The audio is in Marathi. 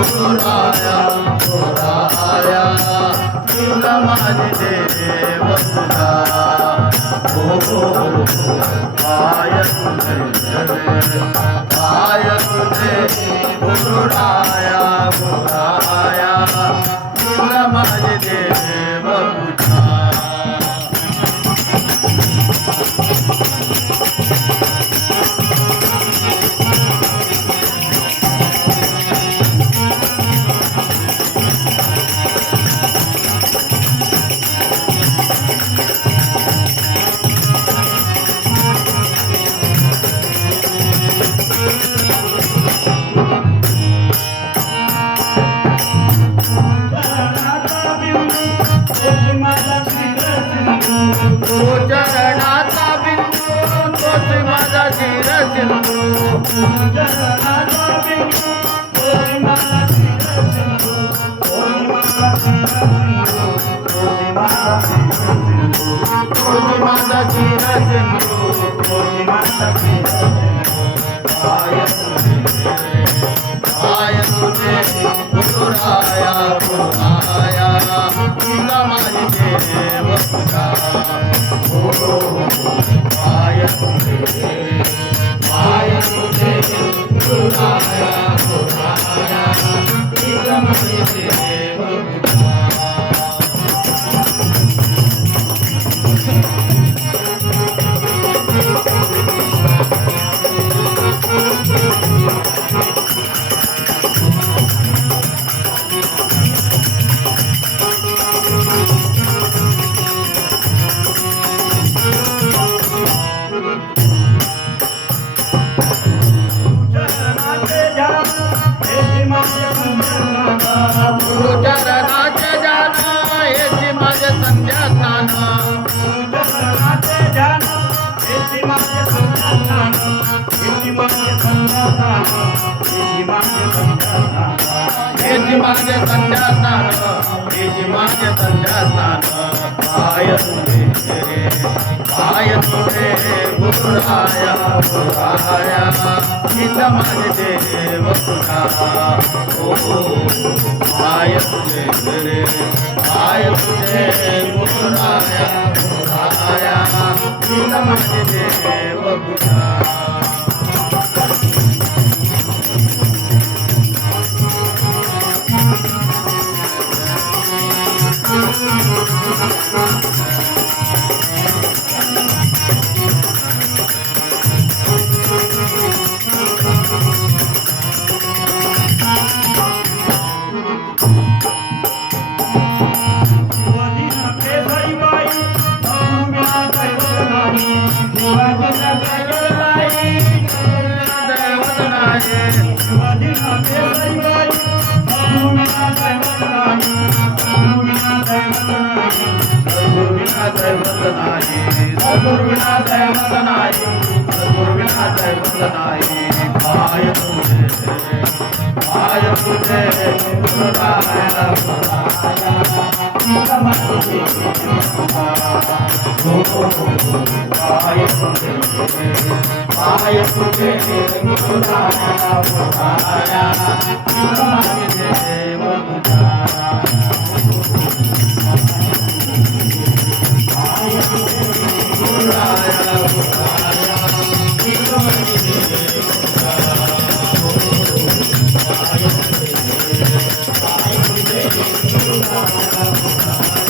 गुरुराया गुरुराया तुला माझे देव तुझा पाय तुझे गुरुराया गुरुराया तुला माझे देव तुझा चरणाचा बिंदू तोच माझा चिरसिंधू चरणाचा बिंदू तोच माझा चिरसिंधू तोच माझा चिरसिंधू पाय तुझे गुरुराया गुरुराया तुला माझे देव तुझा पाय तुझे गुरुराया गुरुराया तुला माझे देव तुझा गुरुचरणाचे जान हेची माझे संध्या स्नान गुरुचरणाचे जान हेची माझे संध्या स्नान हेची माझे संध्या स्नान हेची माझे संध्या स्नान हेची माझे संध्या स्नान पाय तुझे गुरुराया गुरुराया तुला माझे देव तुझा पाय तुझे गुरुराया गुरुराया तुला माझे देव तुझा गुरुविना दैवत नाही पाय तुझे गुरुराया गुरुराया तुला माझे पाय तुझे गुरुराया गुरुराया तुला माझे देव तुझा Thank you.